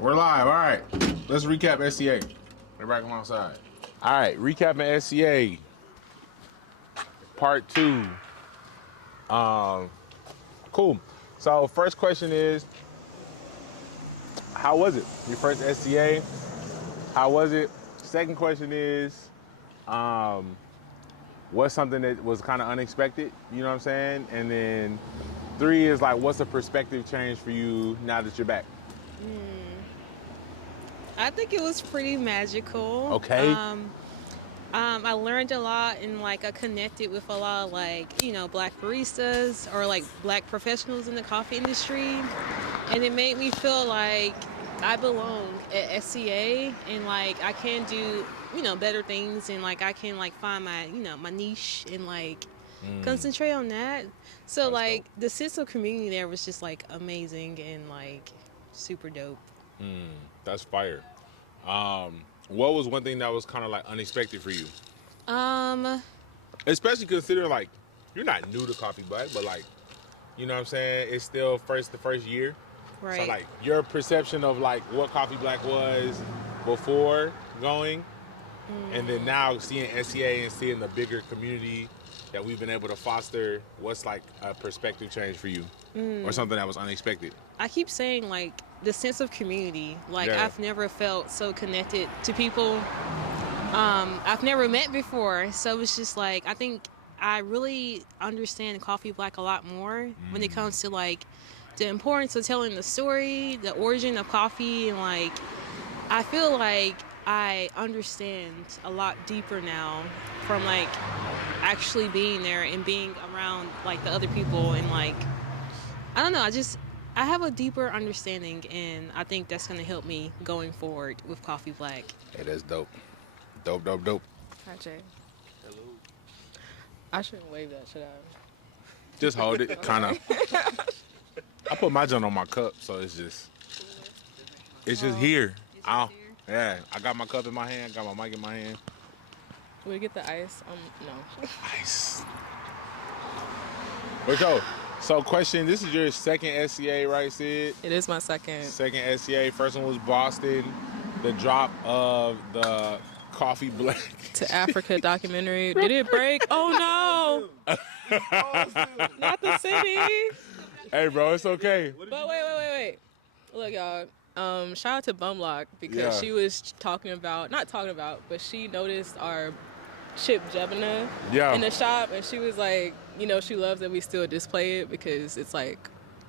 We're live. All right. Let's recap SCA. We're back alongside. All right. Recapping SCA. Part 2. Cool. So first question is, how was it? Your first SCA. How was it? Second question is, what's something that was kind of unexpected? You know what I'm saying? And then 3 is like, what's the perspective change for you now that you're back? I think it was pretty magical. Okay. I learned a lot and like I connected with a lot of like, you know, black baristas or like black professionals in the coffee industry. And it made me feel like I belong at SCA and like I can do, you know, better things and like I can like find my, you know, my niche and like concentrate on that. So That's like dope. the sense of community there was just like amazing and like super dope. That's fire. What was one thing that was kind of like unexpected for you? Especially considering like you're not new to Coffee Black, but like, you know what I'm saying? It's still the first year. Right. So like your perception of like what Coffee Black was before going, and then now seeing SCA and seeing the bigger community that we've been able to foster, what's like a perspective change for you? Or something that was unexpected? I keep saying like the sense of community. Like Yeah. I've never felt so connected to people I've never met before. So it's just like I think I really understand Coffee Black a lot more when it comes to like the importance of telling the story, the origin of coffee, and like I feel like I understand a lot deeper now from like actually being there and being around like the other people and like I don't know, I have a deeper understanding and I think that's going to help me going forward with Coffee Black. Hey, that's dope. Dope. Hi, Jay. Hello. I shouldn't wave that, should I? Just hold it, kind of. I put my joint on my cup, so it's just here. Yeah, I got my cup in my hand, got my mic in my hand. Will we get the ice? No. Nice. But yo, so question, this is your second SCA, right, Sid? It is my second. Second SCA. First one was Boston. The drop of the Coffee Black To Africa documentary. Did it break? Oh no! Not the city. Hey, bro, it's okay. But wait. Look, y'all. Shout out to Bumlock because she was but she noticed our chip Jebna in the shop, and she was like, you know, she loves that we still display it because it's like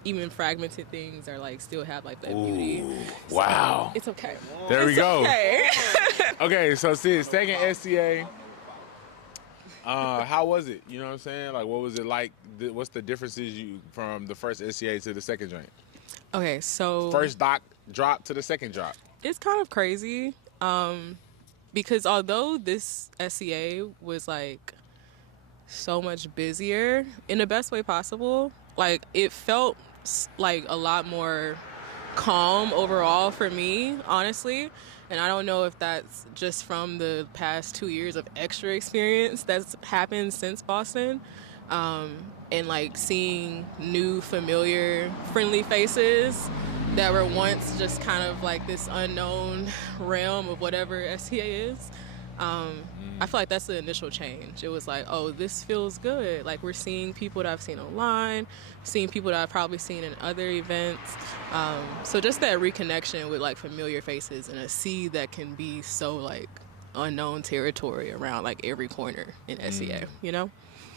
even fragmented things are like still have like that beauty. Wow. So, it's okay. There we go. Okay. Okay, so Sid, second SCA. How was it? You know what I'm saying? Like, what was it like? What's the differences from the first SCA to the second joint? Okay, so First drop to the second drop. it's kind of crazy because although this SCA was like so much busier in the best way possible, like it felt like a lot more calm overall for me, honestly. And I don't know if that's just from the past 2 years of extra experience that's happened since Boston. And like seeing new, familiar, friendly faces that were once just kind of like this unknown realm of whatever SCA is. I feel like that's the initial change. It was like, oh, this feels good. Like we're seeing people that I've seen online, seeing people that I've probably seen in other events. So just that reconnection with like familiar faces and a sea that can be so like unknown territory around like every corner in SCA, you know?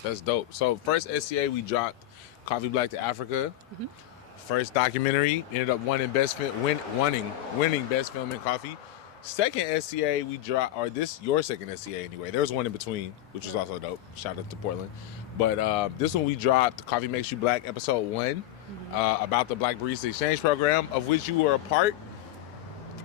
That's dope. So first SCA we dropped Coffee Black to Africa. First documentary ended up winning best film in coffee. Second SCA we dropped, or this your second SCA anyway. There was one in between, which was also dope. Shout out to Portland. But this one we dropped, Coffee Makes You Black, episode 1, about the Black Barista Exchange program, of which you were a part.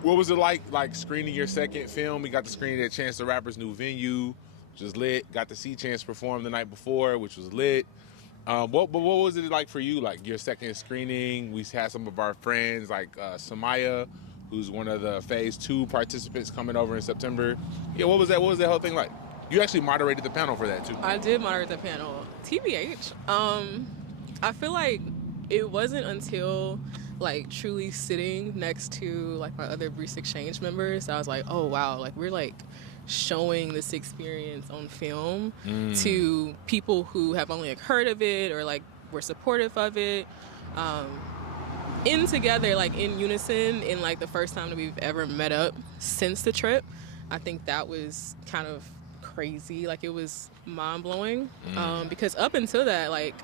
What was it like screening your second film? We got to screen at Chance the Rapper's new venue, which was lit. Got to see Chance perform the night before, which was lit. What was it like for you? Like your second screening, we had some of our friends like Samaya, who's one of the phase 2 participants coming over in September. Yeah, what was that whole thing like? You actually moderated the panel for that too. I did moderate the panel. TBH. I feel like it wasn't until like truly sitting next to like my other Barista Exchange members, I was like, oh wow, like we're like showing this experience on film to people who have only like heard of it or like were supportive of it, in together, like in unison, in like the first time that we've ever met up since the trip. I think that was kind of crazy. Like it was mind blowing, because up until that, like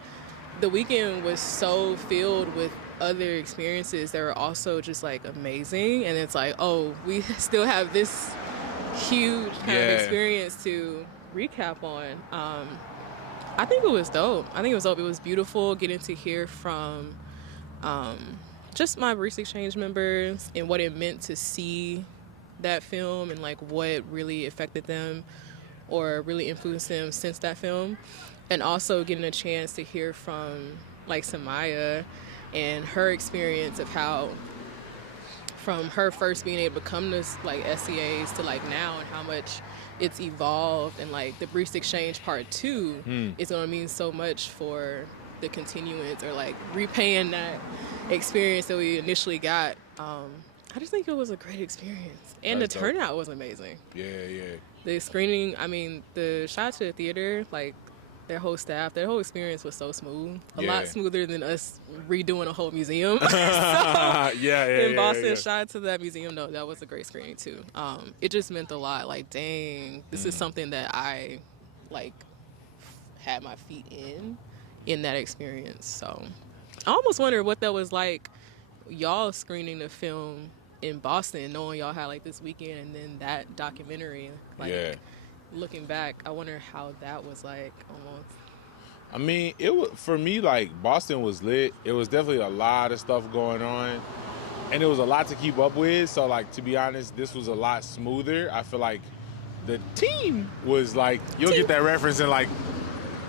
the weekend was so filled with other experiences that were also just like amazing, and it's like, oh, we still have this huge kind of experience to recap on. I think it was dope. It was beautiful getting to hear from just my Barista Exchange members and what it meant to see that film and like what really affected them or really influenced them since that film. And also getting a chance to hear from like Samaya and her experience of how from her first being able to come to like SCAs to like now, and how much it's evolved, and like the Barista Exchange Part 2 is going to mean so much for the continuance or like repaying that experience that we initially got. I just think it was a great experience, and the turnout was amazing. Yeah. The screening, I mean, the shout out to the theater, like their whole staff, their whole experience was so smooth. A lot smoother than us redoing a whole museum. In Boston, shout out to that museum. No, that was a great screening too. It just meant a lot. Like, dang, this is something that I like had my feet in that experience. So I almost wonder what that was like, y'all screening the film in Boston, knowing y'all had like this weekend and then that documentary. Like, looking back, I wonder how that was like almost. I mean, it was, for me, like, Boston was lit. It was definitely a lot of stuff going on, and it was a lot to keep up with. So, like, to be honest, this was a lot smoother. I feel like the team was like, you'll get that reference in like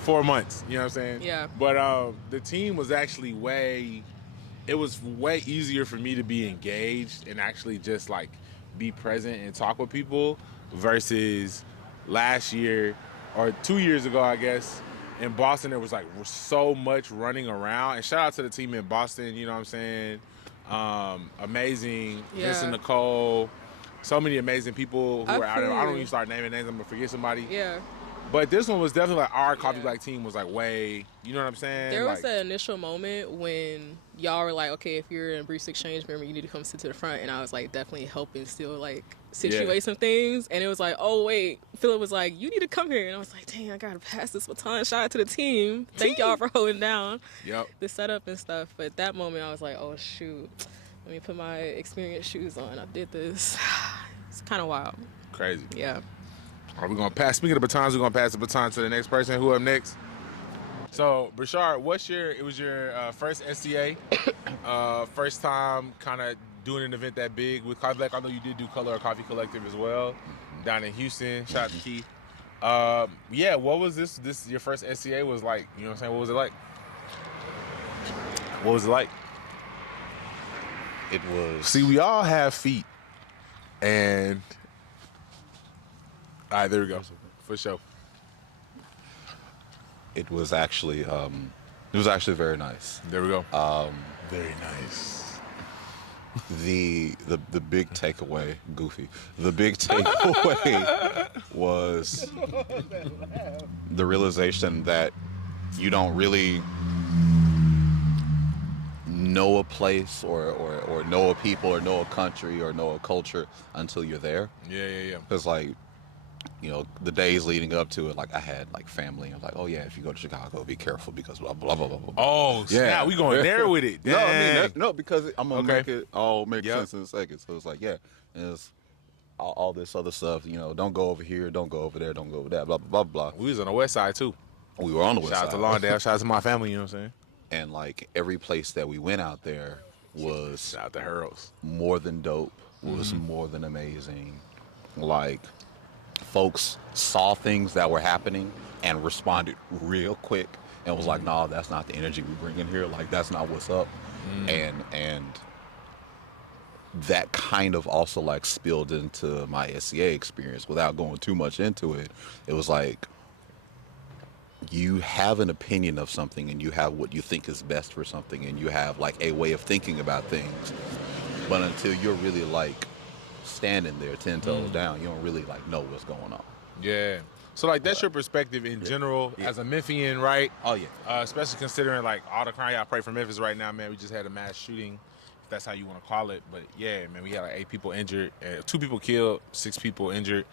4 months. You know what I'm saying? Yeah. But the team was actually it was way easier for me to be engaged and actually just like be present and talk with people versus last year or 2 years ago, I guess. In Boston, there was like so much running around. And shout out to the team in Boston, you know what I'm saying? Amazing. Vincent Nicole, so many amazing people who were out there. I don't even start naming names, I'm gonna forget somebody. Yeah. But this one was definitely like our Coffee Black team was like way, you know what I'm saying? There was like, that initial moment when y'all were like, okay, if you're in Barista Exchange member, you need to come sit to the front. And I was like definitely helping still like situate some things. And it was like, oh wait, Philip was like, you need to come here. And I was like, dang, I gotta pass this baton. Shout out to the team. Thank y'all for holding down the setup and stuff. But at that moment I was like, oh shoot, let me put my experience shoes on. I did this. It's kind of wild. Crazy. Yeah. Are we gonna pass? Speaking of batons, we're gonna pass the baton to the next person. Who up next? So, Brashard, it was your first SCA, first time kind of doing an event that big with Coffee Black. I know you did do Color Coffee Collective as well down in Houston. Shout out to Keith. What was this your first SCA was like? You know what I'm saying? What was it like? What was it like? It was. See, we all have feet, and all right, there we go. For sure. It was actually very nice. There we go. Very nice. The big takeaway, Goofy. The big takeaway was the realization that you don't really know a place or know a people or know a country or know a culture until you're there. Yeah. Because like, you know, the days leading up to it, like I had like family. I was like, oh yeah, if you go to Chicago, be careful because blah blah blah blah blah. Oh, snap, we going there with it. No, I mean because I'm gonna make it all make sense in a second. So it's like and it's all this other stuff. You know, don't go over here, don't go over there, don't go over that. Blah blah blah blah. We was on the west side too. We were on the west side. Shout out to Lawndale. Shout out to my family. You know what I'm saying? And like every place that we went out there was shout out to Hurls. More than dope. Was more than amazing. Like, folks saw things that were happening and responded real quick and was like, nah, that's not the energy we bring in here. Like, that's not what's up. And that kind of also like spilled into my SCA experience without going too much into it. It was like, you have an opinion of something and you have what you think is best for something and you have like a way of thinking about things, but until you're really like standing there 10 toes down, you don't really like know what's going on. Yeah. So like that's your perspective in general as a Memphian, right? Oh yeah. Especially considering like all the crime. I pray for Memphis right now, man. We just had a mass shooting, if that's how you want to call it. But yeah, man, we had like 8 people injured, 2 people killed, 6 people injured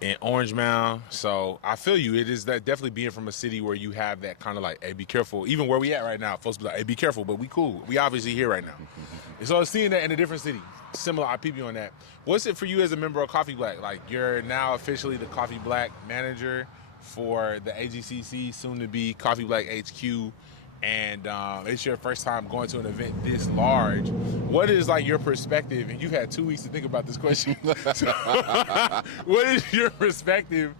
in Orange Mound. So I feel you. It is that definitely being from a city where you have that kind of like, hey, be careful. Even where we at right now, folks be like, hey, be careful. But we cool. We obviously here right now. And so seeing that in a different city, similar, I peep you on that. What's it for you as a member of Coffee Black? Like you're now officially the Coffee Black manager for the AGCC, soon to be Coffee Black HQ, and it's your first time going to an event this large. What is like your perspective? And you've had 2 weeks to think about this question. So, what is your perspective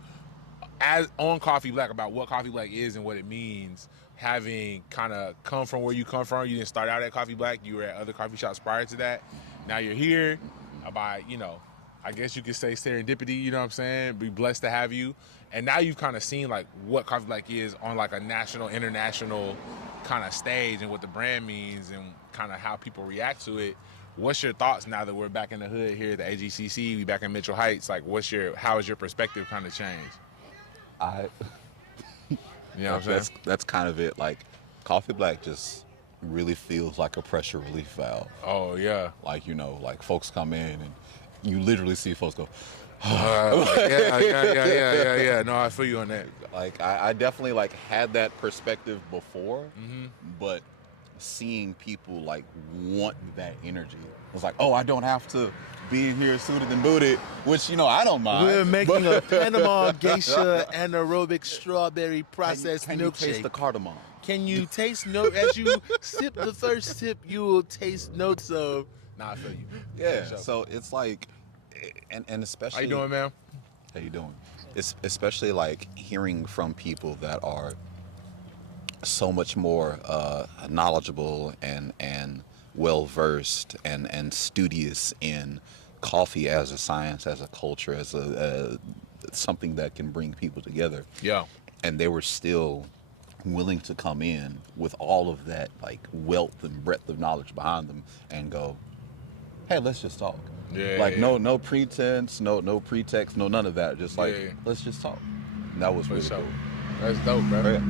as on Coffee Black about what Coffee Black is and what it means? Having kind of come from where you come from, you didn't start out at Coffee Black. You were at other coffee shops prior to that. Now you're here by, I guess you could say serendipity, you know what I'm saying? Be blessed to have you. And now you've kind of seen like what Coffee Black is on like a national, international kind of stage and what the brand means and kind of how people react to it. What's your thoughts now that we're back in the hood here at the AGCC, we back in Mitchell Heights? Like how has your perspective kind of changed? You know what I'm saying? That's kind of it. Like Coffee Black just really feels like a pressure relief valve. Oh yeah. Like, like folks come in and you literally see folks go, yeah. No, I feel you on that. Like I definitely like had that perspective before, but seeing people like want that energy, it was like, oh, I don't have to be in here suited and booted, which I don't mind. We're making a Panama geisha anaerobic strawberry processed Can you milkshake. taste the cardamom? Can you taste as you sip the first sip, you will taste notes of. Nah, I feel you. Yeah. So it's like, and especially. How you doing, man? How you doing? It's especially like hearing from people that are so much more knowledgeable and well versed and studious in coffee as a science, as a culture, as a something that can bring people together. Yeah. And they were still willing to come in with all of that like wealth and breadth of knowledge behind them and go, hey, let's just talk. Yeah. Like no pretense, no pretext, no none of that. Just like let's just talk. And that was really cool. That's dope, bro. Yeah.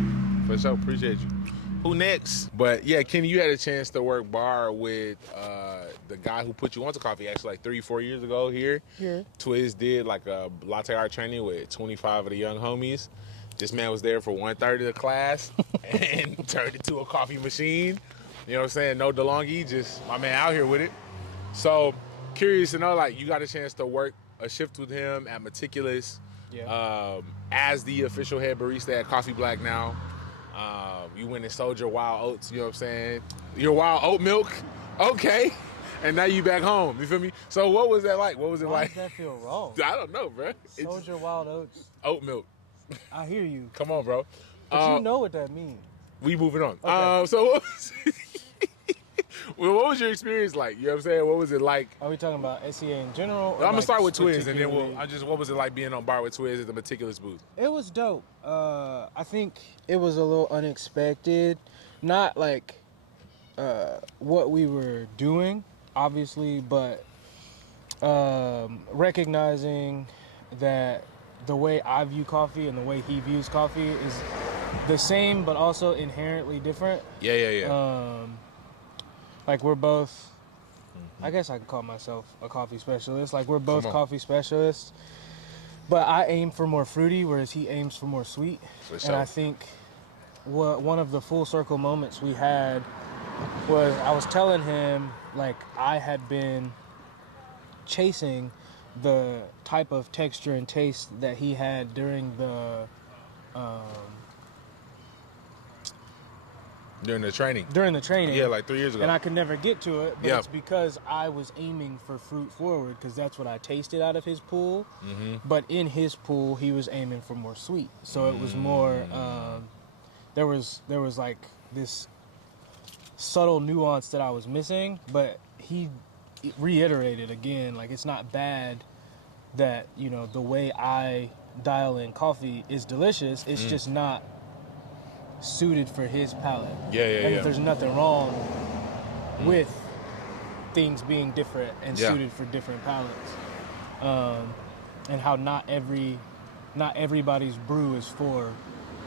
For sure. Appreciate you. Who next? But yeah, Kenny, you had a chance to work bar with the guy who put you onto coffee actually like 3-4 years ago here. Yeah. Twiz did like a latte art training with 25 of the young homies. This man was there for 1/3 of the class and turned it to a coffee machine. You know what I'm saying? No DeLonghi, just my man out here with it. So curious to know, like, you got a chance to work a shift with him at Meticulous as the official head barista at Coffee Black now. You went and sold your wild oats, you know what I'm saying? Your wild oat milk, okay. And now you back home, you feel me? So what was that like? What was it Why like? does that feel wrong? I don't know, bro. Sold your wild oats. Oat milk. I hear you. Come on, bro. But you know what that means. We moving on. Okay. So what was, well, what was your experience like? You know what I'm saying? What was it like? Are we talking about SCA in general? I'm gonna start with Twiz, and then particularly- what was it like being on bar with Twiz at the Meticulous booth? It was dope. I think it was a little unexpected. Not like what we were doing, obviously, but recognizing that the way I view coffee and the way he views coffee is the same, but also inherently different. Yeah. Like we're both, I guess I could call myself a coffee specialist. Like we're both coffee specialists, but I aim for more fruity, whereas he aims for more sweet. For sure. And I think one of the full circle moments we had was I was telling him like I had been chasing the type of texture and taste that he had during the During the training. Yeah, like 3 years ago. and I could never get to it, but Yeah. it's because I was aiming for fruit forward because that's what I tasted out of his pool. But in his pool, he was aiming for more sweet, so it was more. There was like this subtle nuance that I was missing, but he reiterated again, like it's not bad that the way I dial in coffee is delicious. It's just not suited for his palate. Yeah, And yeah. if there's nothing wrong with things being different and Yeah. suited for different palates, and how not everybody's brew is for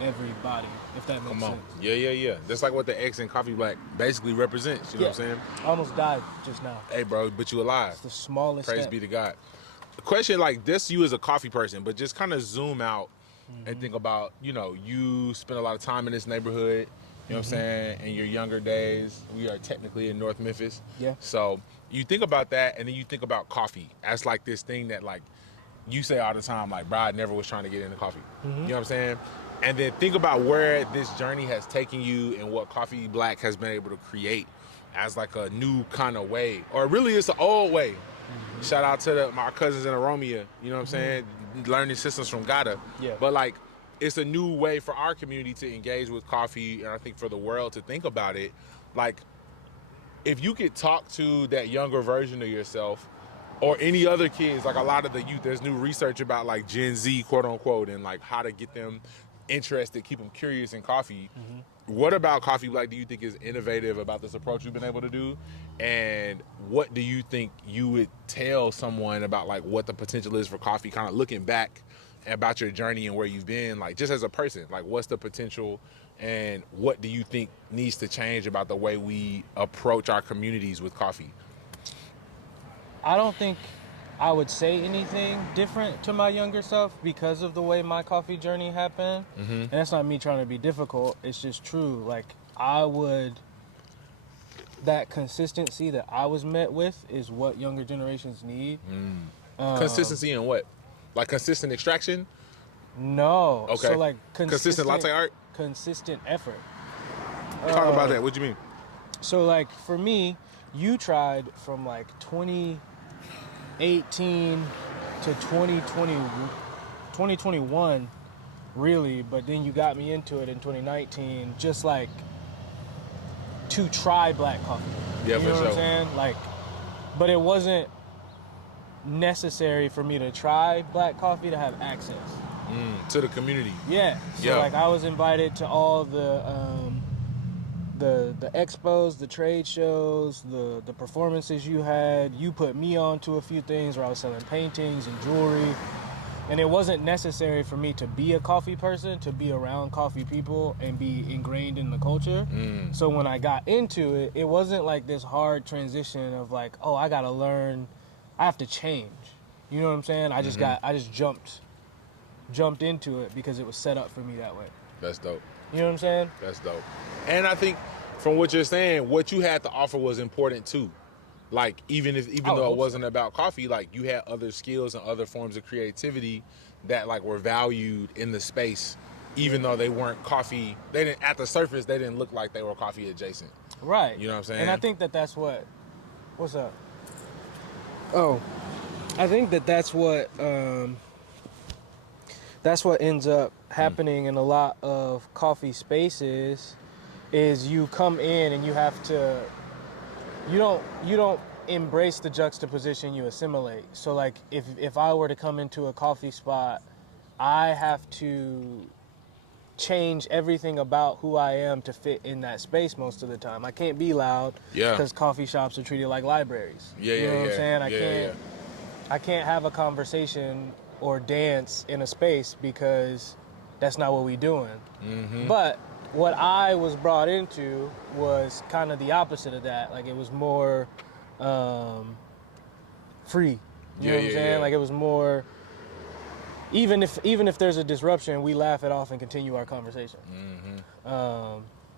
everybody, if that makes Come sense. on. Yeah. That's like what the X in Coffee Black basically represents. You know what I'm saying? I almost died just now. Hey, bro, but you alive. It's the smallest Praise step. be to God. A question like this, you as a coffee person, but just kind of zoom out and think about, you spend a lot of time in this neighborhood, you know what I'm saying, in your younger days. We are technically in North Memphis. Yeah. So you think about that, and then you think about coffee as like this thing that like you say all the time, like, bro, I never was trying to get into coffee. You know what I'm saying? And then think about where this journey has taken you and what Coffee Black has been able to create as like a new kind of way, or really it's an old way. Shout out to my cousins in Aromia, you know what I'm saying? Learning systems from Gata. Yeah. But like, it's a new way for our community to engage with coffee, and I think for the world to think about it. Like, if you could talk to that younger version of yourself, or any other kids, like a lot of the youth, there's new research about like Gen Z, quote unquote, and like how to get them interested, keep them curious in coffee. What about Coffee Black do you think is innovative about this approach you've been able to do? And what do you think you would tell someone about like what the potential is for coffee, kind of looking back about your journey and where you've been, like just as a person, like what's the potential and what do you think needs to change about the way we approach our communities with coffee? I don't think I would say anything different to my younger self because of the way my coffee journey happened. And that's not me trying to be difficult. It's just true. Like, that consistency that I was met with is what younger generations need. Consistency in what? Like consistent extraction? No. Okay. So like Consistent latte art? Consistent effort. Talk about that. What do you mean? So like for me, you tried from like 2018 to 2021 really, but then you got me into it in 2019 just like to try black coffee. Yeah, you for know what sure. I'm saying? Like, but it wasn't necessary for me to try black coffee to have access. To the community. Yeah. So Yeah. like I was invited to all the expos, the trade shows, the performances you had. You put me on to a few things where I was selling paintings and jewelry. And it wasn't necessary for me to be a coffee person, to be around coffee people and be ingrained in the culture. So when I got into it, it wasn't like this hard transition of like, oh, I gotta learn, I have to change. You know what I'm saying? I just jumped into it because it was set up for me that way. That's dope. You know what I'm saying? That's dope. And I think from what you're saying, what you had to offer was important too. Like even though it wasn't about coffee, like you had other skills and other forms of creativity that like were valued in the space, even though they weren't coffee. They didn't, at the surface, they didn't look like they were coffee adjacent. Right. You know what I'm saying? And I think that's what. What's up? Oh, I think that's what ends up happening in a lot of coffee spaces, is you come in and you have to. You don't embrace the juxtaposition, you assimilate. So like if I were to come into a coffee spot, I have to change everything about who I am to fit in that space most of the time. I can't be loud because coffee shops are treated like libraries. You know what I'm saying? I can't have a conversation or dance in a space because that's not what we doing. But what I was brought into was kind of the opposite of that. Like it was more free. You know what I'm saying? Like it was more. Even if there's a disruption, we laugh it off and continue our conversation.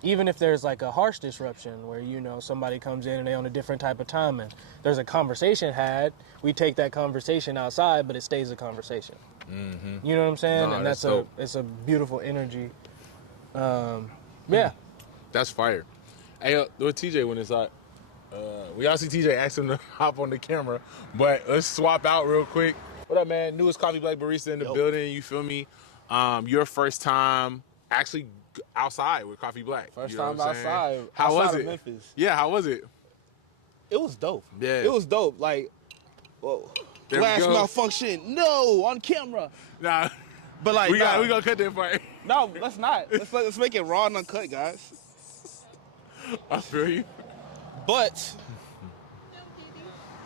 Even if there's like a harsh disruption where somebody comes in and they on a different type of time and there's a conversation had, we take that conversation outside, but it stays a conversation. You know what I'm saying? No, and it's a beautiful energy. Yeah. That's fire. Hey, where TJ went inside? We all see TJ ask him to hop on the camera, but let's swap out real quick. What up, man? Newest Coffee Black Barista in the building, you feel me? Your first time actually outside with Coffee Black. First you know time what I'm saying? outside. How was outside it? of Memphis. Yeah, how was it? It was dope. Yeah. It was dope. Like, whoa. There we Glass go. malfunction. No, on camera. Nah, But like, we gonna cut that part. no, let's not. Let's make it raw and uncut, guys. I feel you. But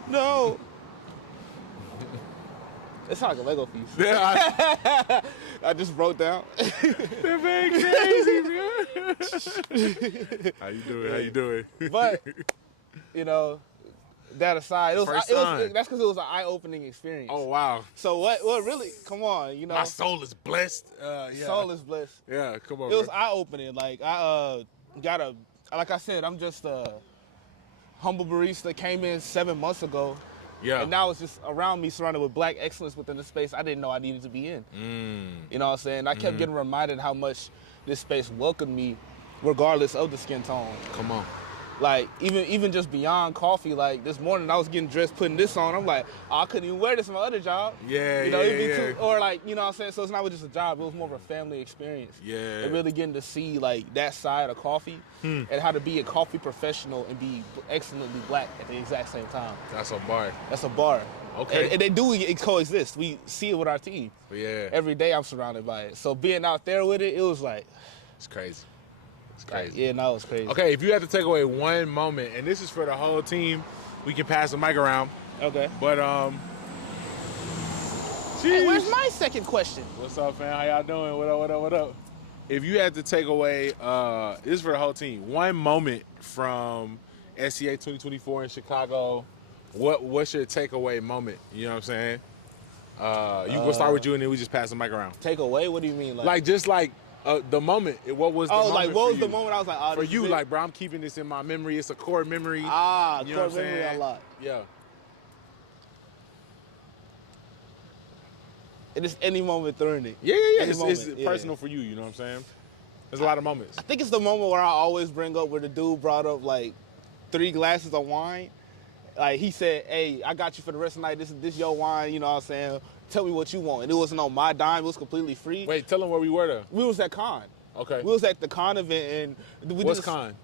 no, it's like a Lego piece. Yeah, I just broke down. That man crazy, bro. How you doing? How you doing? But you know, that aside, First time. that's because it was an eye-opening experience. Oh wow. So what really? Come on, you know, My soul is blessed. Yeah. soul is blessed. Yeah, come on. It was bro. eye-opening. Like like I said, I'm just a humble barista. Came in 7 months ago. Yeah. And now it's just around me, surrounded with black excellence within the space I didn't know I needed to be in. You know what I'm saying? I kept getting reminded how much this space welcomed me, regardless of the skin tone. Come on. Like, even just beyond coffee, like this morning I was getting dressed, putting this on. I'm like, oh, I couldn't even wear this in my other job. Yeah, you know, yeah, it'd be yeah. too, or like, you know what I'm saying? So it's not just a job, it was more of a family experience. Yeah. And really getting to see like that side of coffee and how to be a coffee professional and be excellently black at the exact same time. That's a bar. That's a bar. Okay. And they do coexist. We see it with our team. Yeah. Every day I'm surrounded by it. So being out there with it was like, It's crazy. It's like, crazy. yeah, no, it was crazy. Okay, if you had to take away one moment, and this is for the whole team, we can pass the mic around. Okay. But Hey, sheesh. where's my second question? What's up, fam? How y'all doing? What up? What up? What up? If you had to take away, this is for the whole team, one moment from SCA 2024 in Chicago, what's your takeaway moment? You know what I'm saying? We'll start with you, and then we just pass the mic around. Take away? What do you mean? Like just like the moment. What was the moment? like what for was the you? moment I was like, oh, For this you, is it? like, bro, I'm keeping this in my memory. It's a core memory. you know core core memory a lot. Yeah. And it's any moment during it. Yeah. Any It's moment, yeah. personal for you. You know what I'm saying? There's a lot of moments. I think it's the moment where I always bring up where the dude brought up like 3 glasses of wine. Like he said, hey, I got you for the rest of the night. This your wine, you know what I'm saying? Tell me what you want. And it wasn't on my dime. It was completely free. Wait, tell them where we were though. We was at Con. Okay. We was at the Con event and we What's did con?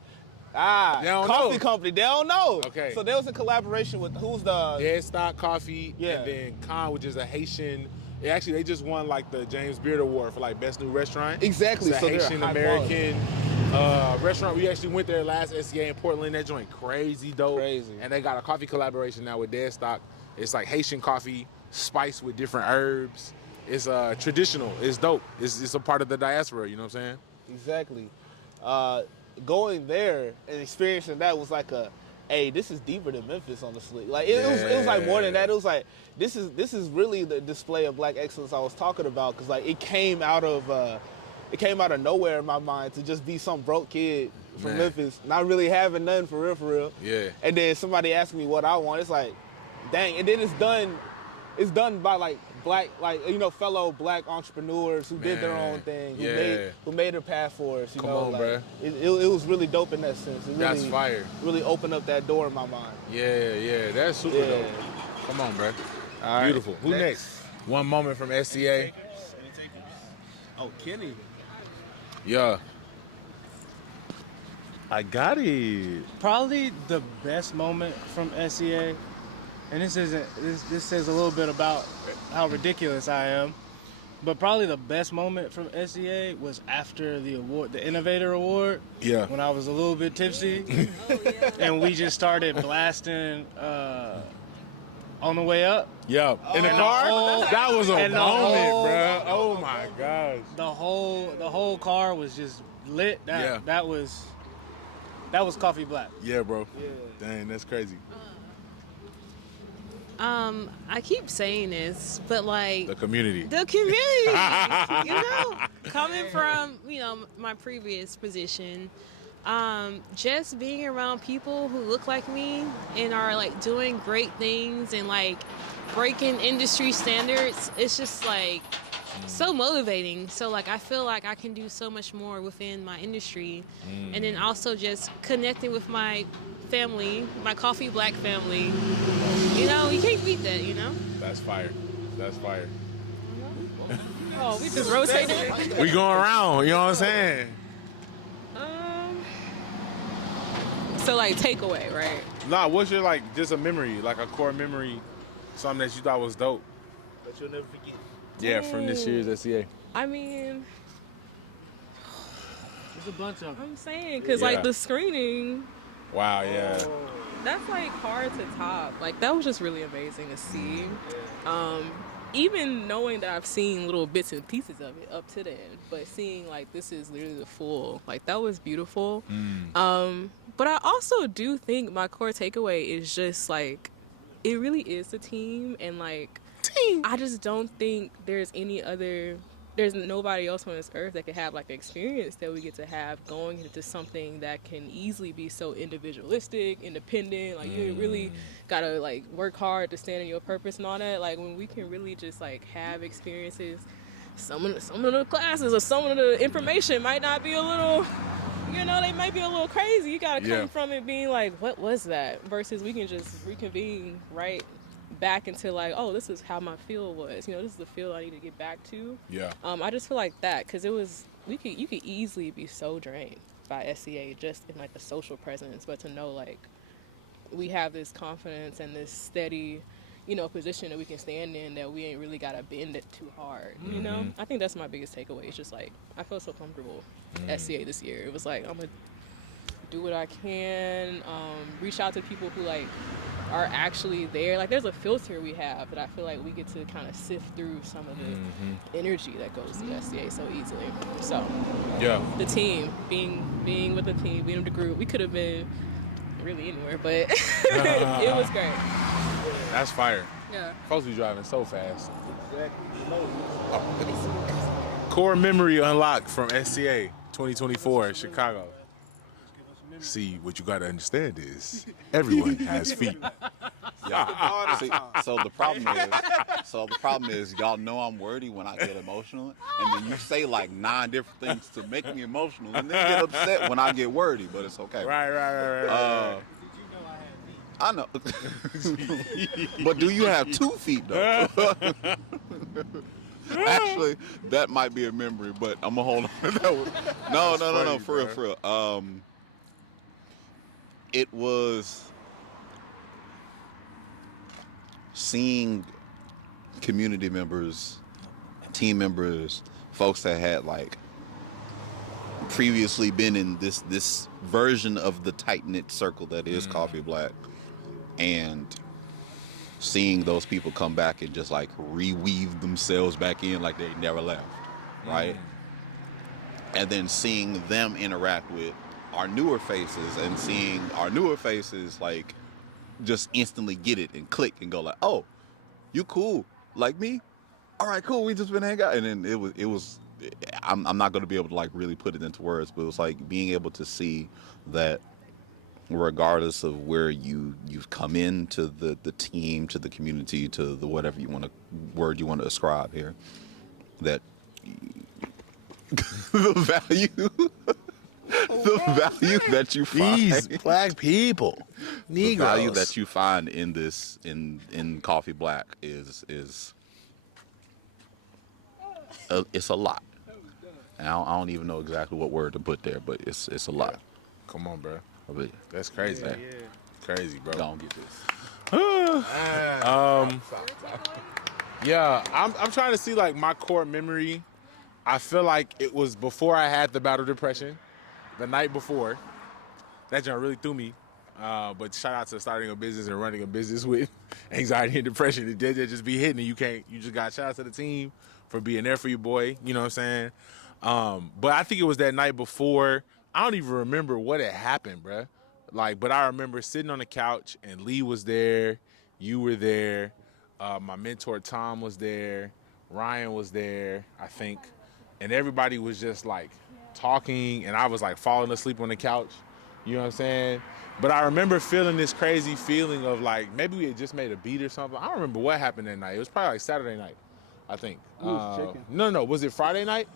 They don't coffee know. company. They don't know. Okay. So there was a collaboration with who's the Dead Stock Coffee, Yeah. and then Con, which is a Haitian. Actually, they just won like the James Beard Award for like best new restaurant. Exactly. It's a So they're Haitian high American restaurant. We actually went there last SCA in Portland. That joint crazy dope. Crazy. And they got a coffee collaboration now with Dead Stock. It's like Haitian coffee spiced with different herbs. It's traditional. It's dope. It's a part of the diaspora. You know what I'm saying? Exactly. Going there and experiencing that was like hey, this is deeper than Memphis, honestly. Like it was like more than that. It was like this is really the display of black excellence I was talking about, because like it came out of nowhere in my mind to just be some broke kid from Man. Memphis, not really having nothing for real. Yeah. And then somebody asked me what I want. It's like, dang. And then it's done by like black, like, you know, fellow black entrepreneurs who did their Man. own thing, Yeah. who made a path for us. You Come know, on, like, bruh. it was really dope in that sense. It really, That's fire. Really opened up that door in my mind. Yeah. That's super Yeah. dope. Come on, bro. All right. Beautiful. Who next? One moment from SCA. Oh, Kenny. Yeah. I got it. Probably the best moment from SCA, and this says a little bit about how ridiculous I am, but probably the best moment from SCA was after the award, the Innovator Award. Yeah. When I was a little bit tipsy, and we just started blasting on the way up. Yeah. In the And car? the whole- That was a and the moment, whole- bro. Oh my gosh. The whole car was just lit. Yeah. That was Coffee Black. Yeah, bro. Dang, that's crazy. I keep saying this, but like The community. the community, you know, coming from, you know, my previous position, just being around people who look like me and are like doing great things and like breaking industry standards, it's just like so motivating. So like I feel like I can do so much more within my industry, and then also just connecting with my family, my Coffee Black family. You know, you can't beat that, you know? That's fire. That's fire. Oh, we just rotated. We going around, you know what I'm saying? So like takeaway, right? Nah, what's your, like, just a memory, like a core memory, something that you thought was dope? But you'll never forget. Yeah, from this year's SCA. I mean, There's a bunch of them. I'm saying, because Yeah. like the screening, Wow, yeah. that's like hard to top. Like that was just really amazing to see. Even knowing that I've seen little bits and pieces of it up to then, but seeing like this is literally the full, like that was beautiful. But I also do think my core takeaway is just like it really is the team, and like I just don't think there's nobody else on this earth that could have like the experience that we get to have going into something that can easily be so individualistic, independent. Like you really gotta like work hard to stand in your purpose and all that. Like when we can really just like have experiences, some of the classes or some of the information might not be a little, they might be a little crazy. You gotta come from it being like, what was that? Versus we can just reconvene right back into like, oh, this is how my field was. This is the field I need to get back to. Yeah. I just feel like that because you could easily be so drained by SCA just in like the social presence, but to know like we have this confidence and this steady, position that we can stand in that we ain't really gotta bend it too hard. I think that's my biggest takeaway. It's just like I felt so comfortable at SCA this year. It was like I'm gonna do what I can, reach out to people who like are actually there. Like there's a filter we have, but I feel like we get to kind of sift through some of the energy that goes to SCA so easily. So Yeah. the team, being with the team, being with the group, we could have been really anywhere, but it was great. That's fire. Yeah. Folks be driving so fast. Core memory unlocked from SCA 2024 Chicago. See, what you gotta understand is everyone has feet. Yeah. See, so the problem is, y'all know I'm wordy when I get emotional, and then you say like 9 different things to make me emotional, and then get upset when I get wordy. But it's okay. Right. I know. But do you have 2 feet though? Actually, that might be a memory, but I'm gonna hold on to that one. No, funny, for real. It was seeing community members, team members, folks that had like previously been in this version of the tight-knit circle that is Coffee Black, and seeing those people come back and just like reweave themselves back in like they never left, right? And then seeing them interact with our newer faces and seeing our newer faces like just instantly get it and click and go like, oh, you cool like me? All right, cool. We just been hanging out. And then it was I'm not going to be able to like really put it into words, but it was like being able to see that regardless of where you've come into the team, to the community, to the whatever word you want to ascribe here, that the value that you find, These black people, the Negroes. value that you find in this in Coffee Black is it's a lot. And I don't even know exactly what word to put there, but it's a lot. Come on, bro. But That's crazy. Crazy, bro. don't get this. Yeah, I'm trying to see like my core memory. I feel like it was before I had the battle depression, the night before. That joint really threw me. But shout out to starting a business and running a business with anxiety and depression. It did just be hitting, and you just got shout out to the team for being there for your boy. You know what I'm saying? But I think it was that night before. I don't even remember what had happened, bruh. But I remember sitting on the couch and Lee was there, you were there, my mentor Tom was there, Ryan was there, I think, and everybody was just like talking, and I was like falling asleep on the couch. You know what I'm saying? But I remember feeling this crazy feeling of like maybe we had just made a beat or something. I don't remember what happened that night. It was probably like Saturday night, I think. No. Was it Friday night?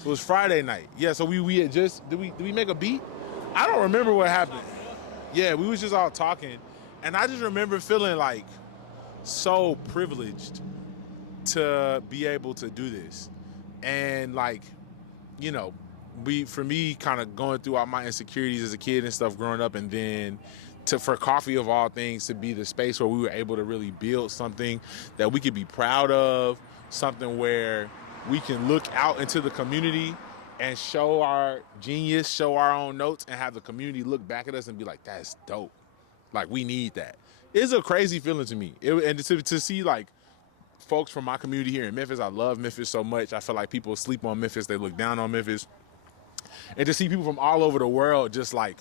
It was Friday night. Yeah, so we had just, did we make a beat? I don't remember what happened. Yeah, we was just all talking. And I just remember feeling like so privileged to be able to do this. And like, you know, for me kind of going through all my insecurities as a kid and stuff growing up, and then for coffee of all things to be the space where we were able to really build something that we could be proud of, something where we can look out into the community and show our genius, show our own notes, and have the community look back at us and be like, that's dope. Like, we need that. It's a crazy feeling to me. And to see, like, folks from my community here in Memphis, I love Memphis so much. I feel like people sleep on Memphis. They look down on Memphis. And to see people from all over the world just, like,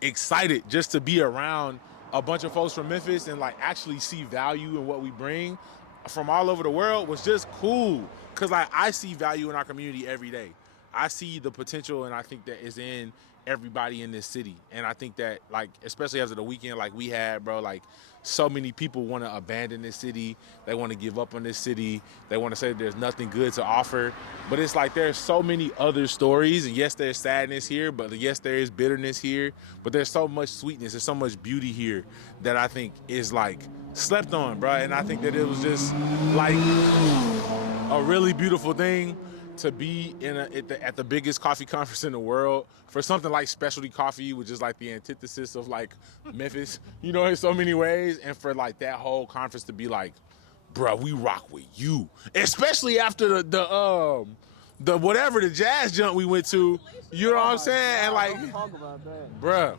excited just to be around a bunch of folks from Memphis and, like, actually see value in what we bring from all over the world was just cool. Because, like, I see value in our community every day. I see the potential, and I think that is in everybody in this city. And I think that, like, especially after the weekend like we had, bro, like, so many people want to abandon this city. They want to give up on this city. They want to say there's nothing good to offer. But it's like there's so many other stories. And yes, there's sadness here, but yes, there is bitterness here. But there's so much sweetness. There's so much beauty here that I think is, like, slept on, bro. And I think that it was just, like, a really beautiful thing to be at the biggest coffee conference in the world for something like specialty coffee, which is like the antithesis of, like, Memphis, you know, in so many ways. And for, like, that whole conference to be like, bro, we rock with you, especially after the whatever, the jazz jump we went to, you know what I'm saying? And, like, Talk about that. bruh,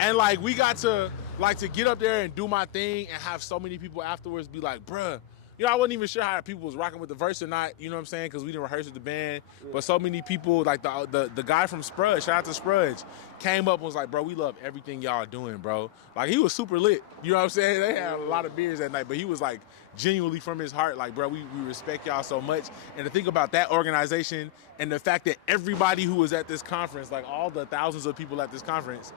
and, like, we got to, like, to get up there and do my thing and have so many people afterwards be like, bruh, you know, I wasn't even sure how people was rocking with the verse or not, you know what I'm saying, because we didn't rehearse with the band. Yeah. But so many people, like the guy from Sprudge, shout out to Sprudge, came up and was like, bro, we love everything y'all doing, bro. Like, he was super lit, you know what I'm saying? They had a lot of beers that night, but he was, like, genuinely from his heart, like, bro, we respect y'all so much. And to think about that organization and the fact that everybody who was at this conference, like, all the thousands of people at this conference,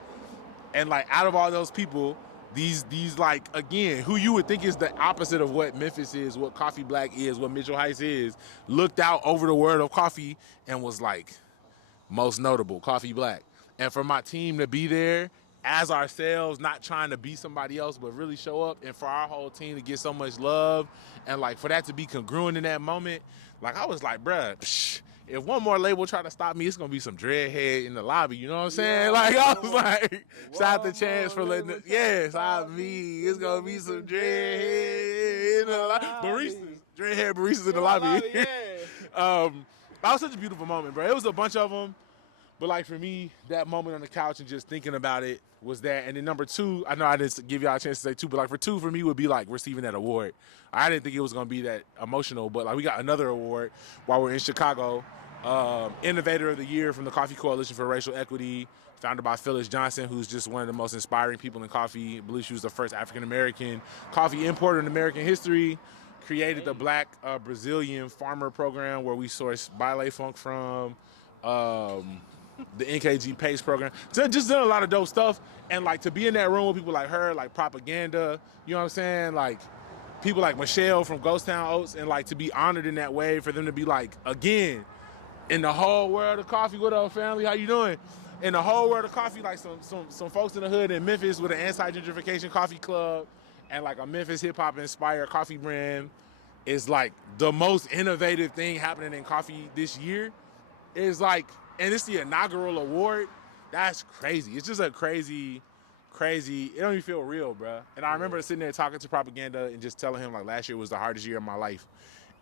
and, like, out of all those people, these like, again, who you would think is the opposite of what Memphis is, what Cxffeeblack is, what Mitchell Heights is, looked out over the world of coffee and was like, most notable, Cxffeeblack. And for my team to be there as ourselves, not trying to be somebody else, but really show up, and for our whole team to get so much love, and, like, for that to be congruent in that moment, like, I was like, bruh, if one more label try to stop me, it's going to be some dreadhead in the lobby, you know what I'm saying? Yeah, like, I was like, shout out to Chance for letting it, yes, it's going to be some dreadhead in the lobby. Baristas, dreadhead baristas in the lobby. Yeah. That was such a beautiful moment, bro. It was a bunch of them, but, like, for me, that moment on the couch and just thinking about it was that. And then number two, I know I didn't give y'all a chance to say two, but, like, for me would be, like, receiving that award. I didn't think it was going to be that emotional, but, like, we got another award while we're in Chicago. Innovator of the Year from the Coffee Coalition for Racial Equity, founded by Phyllis Johnson, who's just one of the most inspiring people in coffee. I believe she was the first African-American coffee importer in American history. Created the Black Brazilian Farmer Program, where we source Baile Funk from, the NKG Pace Program. So just done a lot of dope stuff. And, like, to be in that room with people like her, like Propaganda, you know what I'm saying? Like, people like Michelle from Ghost Town Oats, and, like, to be honored in that way, for them to be like, again, in the whole world of coffee, what up, family? How you doing? In the whole world of coffee, like, some folks in the hood in Memphis with an anti-gentrification coffee club and, like, a Memphis hip-hop inspired coffee brand is, like, the most innovative thing happening in coffee this year. Is, like, and it's the inaugural award. That's crazy. It's just a crazy, it don't even feel real, bro. And I remember sitting there talking to Propaganda and just telling him, like, last year was the hardest year of my life.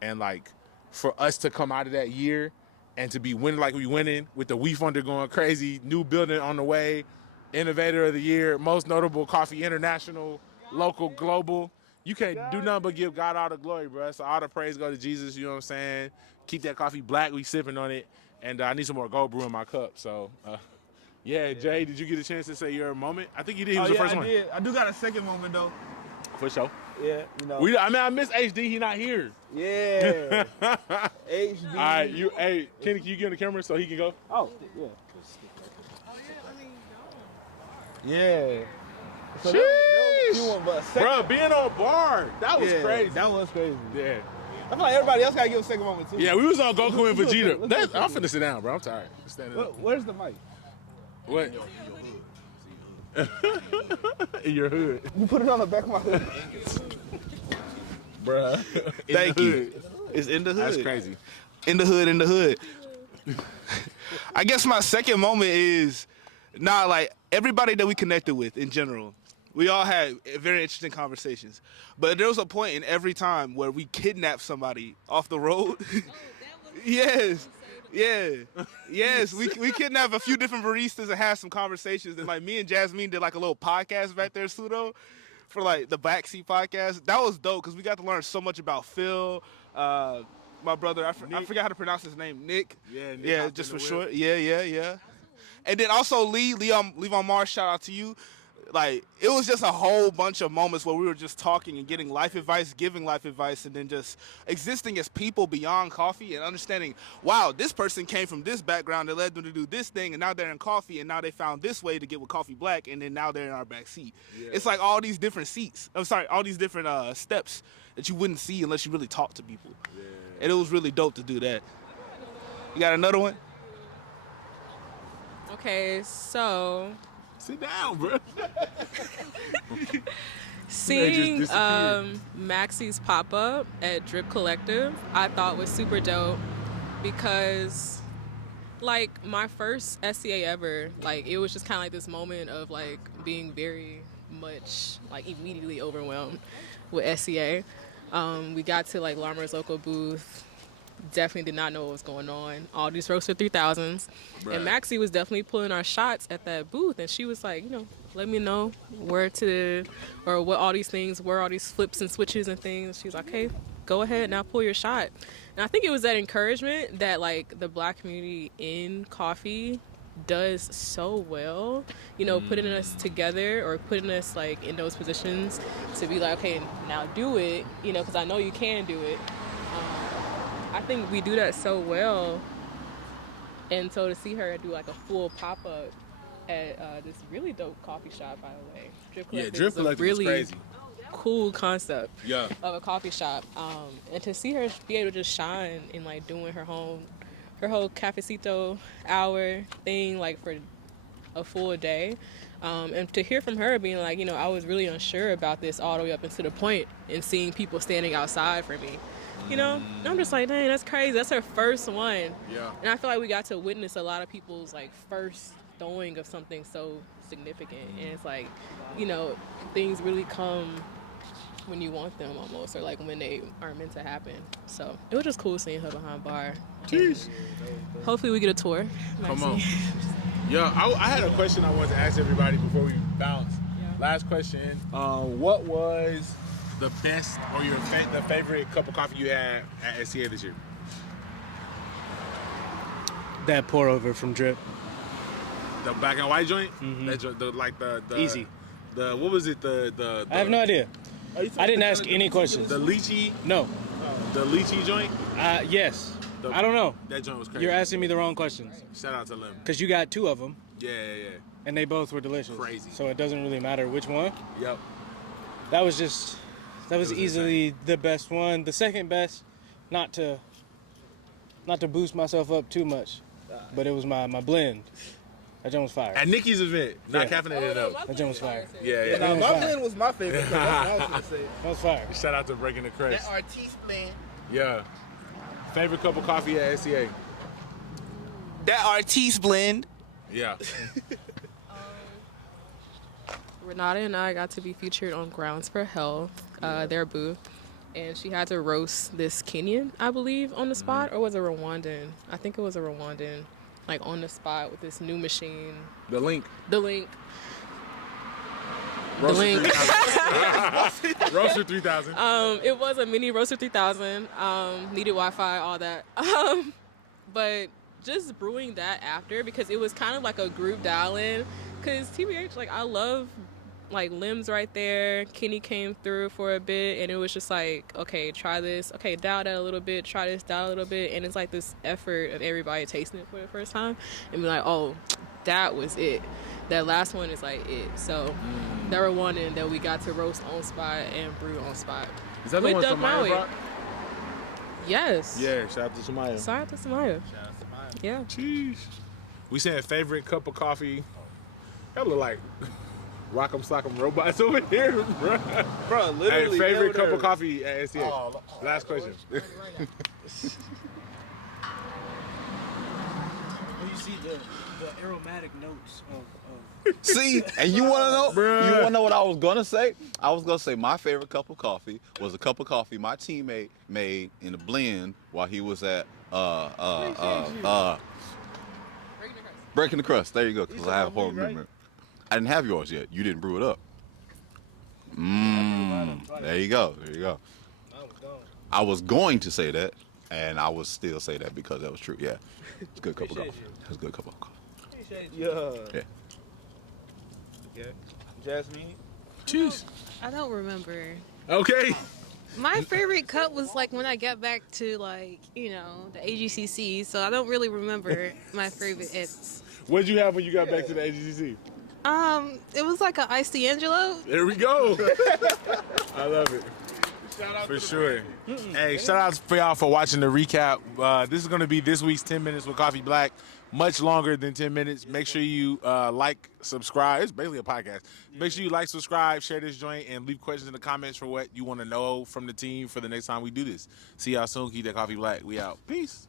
And, like, for us to come out of that year and to be winning like we winning, with the WeFunder going crazy, new building on the way, Innovator of the Year, most notable coffee international, local, global. You can't do nothing but give God all the glory, bro. So all the praise go to Jesus, you know what I'm saying? Keep that coffee black, we sipping on it. And I need some more gold brew in my cup. So, yeah, Jay, did you get a chance to say your moment? I think you did. He was the first one. I did. I do got a second moment, though. For sure. Yeah, you know. I miss HD. He not here. Yeah. HD. All right, hey, Kenny, can you get on the camera so he can go? Oh, yeah. Yeah. So Sheesh. Bro, being on bar, that was crazy. That was crazy. Yeah. I feel like everybody else got to give a second moment, too. Yeah, we was on Goku and Vegeta. I'm finna sit down, bro. I'm tired. Standing up. Where's the mic? What? In your hood. You put it on the back of my hood. Bruh. Thank you. It's in the hood. That's crazy. In the hood. I guess my second moment is, like, everybody that we connected with in general. We all had very interesting conversations. But there was a point in every time where we kidnapped somebody off the road. Yes. Yeah. Yes. We kidnapped a few different baristas and had some conversations. And like me and Jasmine did like a little podcast back there, pseudo, for like the Backseat podcast. That was dope because we got to learn so much about Phil. My brother, I forgot how to pronounce his name, Nick. Nick Yeah, just for short. Yeah. And then also Levon Mars, shout out to you. Like, it was just a whole bunch of moments where we were just talking and getting life advice, giving life advice, and then just existing as people beyond coffee and understanding, wow, this person came from this background that led them to do this thing, and now they're in coffee, and now they found this way to get with Coffee Black, and then now they're in our back seat. Yeah. It's like all these different all these different steps that you wouldn't see unless you really talk to people. Yeah. And it was really dope to do that. You got another one? Okay, so... Sit down, bro. Seeing Maxi's pop-up at Drip Collective, I thought was super dope because, like, my first SCA ever, like, it was just kind of like this moment of, like, being very much, like, immediately overwhelmed with SCA. We got to, like, Larmer's local booth. Definitely did not know what was going on. All these Roaster 3000s. Right. And Maxi was definitely pulling our shots at that booth. And she was like, you know, let me know what all these things were, all these flips and switches and things. She was like, hey, go ahead, now pull your shot. And I think it was that encouragement that, like, the Black community in coffee does so well, you know, putting us together or putting us, like, in those positions to be like, okay, now do it, you know, because I know you can do it. I think we do that so well, and so to see her do like a full pop-up at this really dope coffee shop, by the way. Drip Collective, Drip Collective is really crazy. Cool concept of a coffee shop, and to see her be able to just shine in like doing her whole cafecito hour thing like for a full day, and to hear from her being like, you know, I was really unsure about this all the way up until the point and seeing people standing outside for me. You know, and I'm just like, dang, that's crazy. That's her first one. Yeah. And I feel like we got to witness a lot of people's like first throwing of something so significant. And it's like, you know, things really come when you want them almost, or like when they are meant to happen. So it was just cool seeing her behind bar. Jeez. Hopefully we get a tour. Come on. Yeah, I had a question I wanted to ask everybody before we bounce. Yeah. Last question. What was the best or the favorite cup of coffee you had at SCA this year? That pour over from Drip. The black and white joint? Mm-hmm. That joint, the easy. The what was it? The I have no idea. I didn't ask any questions. The lychee? No. The lychee joint? Yes. I don't know. That joint was crazy. You're asking me the wrong questions. Shout out to Lim. Because you got two of them. Yeah. And they both were delicious. Crazy. So it doesn't really matter which one. Yep. That was easily the best one. The second best, not to boost myself up too much, but it was my blend. That joint was fire. At Nikki's event, not caffeinated though. That joint was fire. Yeah. No, my blend was my favorite. That's what I was gonna say. That was fire. Shout out to Breaking the Crest. That artiste blend. Yeah. Favorite cup of coffee at SCA? That artiste blend. Yeah. Renata and I got to be featured on Grounds for Health, their booth, and she had to roast this Kenyan, I believe, on the spot, or was it Rwandan? I think it was a Rwandan, like on the spot with this new machine. The link. Roaster 3000. It was a mini Roaster 3000. Needed Wi-Fi, all that. But just brewing that after, because it was kind of like a group dial-in. Because TBH, like, I love, like, Lim's right there. Kenny came through for a bit, and it was just like, okay, try this. Okay, dial that a little bit. Try this, dial a little bit. And it's like this effort of everybody tasting it for the first time and be like, oh, that was it. That last one is like it. So they were one in that we got to roast on spot and brew on spot. Is that the one Samaya brought? Yes. Yeah, shout out to Samaya. Shout out to Samaya. Yeah. Jeez. We saying favorite cup of coffee. That look like Rock'em Sock'em robots over here, bro. Bro, literally. Hey, favorite cup of coffee at SCA? Last question. you see the aromatic notes of See, and you want to know? Bruh. You want to know what I was gonna say? I was gonna say my favorite cup of coffee was a cup of coffee my teammate made in a blend while he was at Breaking the Crust. There you go. Because I have a horrible memory. I didn't have yours yet. You didn't brew it up. There you go. There you go. I was going to say that, and I would still say that because that was true. Yeah, it's a good cup of coffee. It's a good cup of coffee. Yeah. Yeah. Jasmine. Cheers. I don't remember. Okay. My favorite cup was like when I got back to like, you know, the AGCC, so I don't really remember my favorite edits. What'd you have when you got back to the AGCC? It was like an iced D'Angelo. There we go. I love it. For sure. Hey, shout out for y'all for watching the recap. This is going to be this week's 10 Minutes with Coffee Black. Much longer than 10 minutes. Make sure you like, subscribe. It's basically a podcast. Make sure you like, subscribe, share this joint, and leave questions in the comments for what you want to know from the team for the next time we do this. See y'all soon. Keep that coffee black. We out. Peace.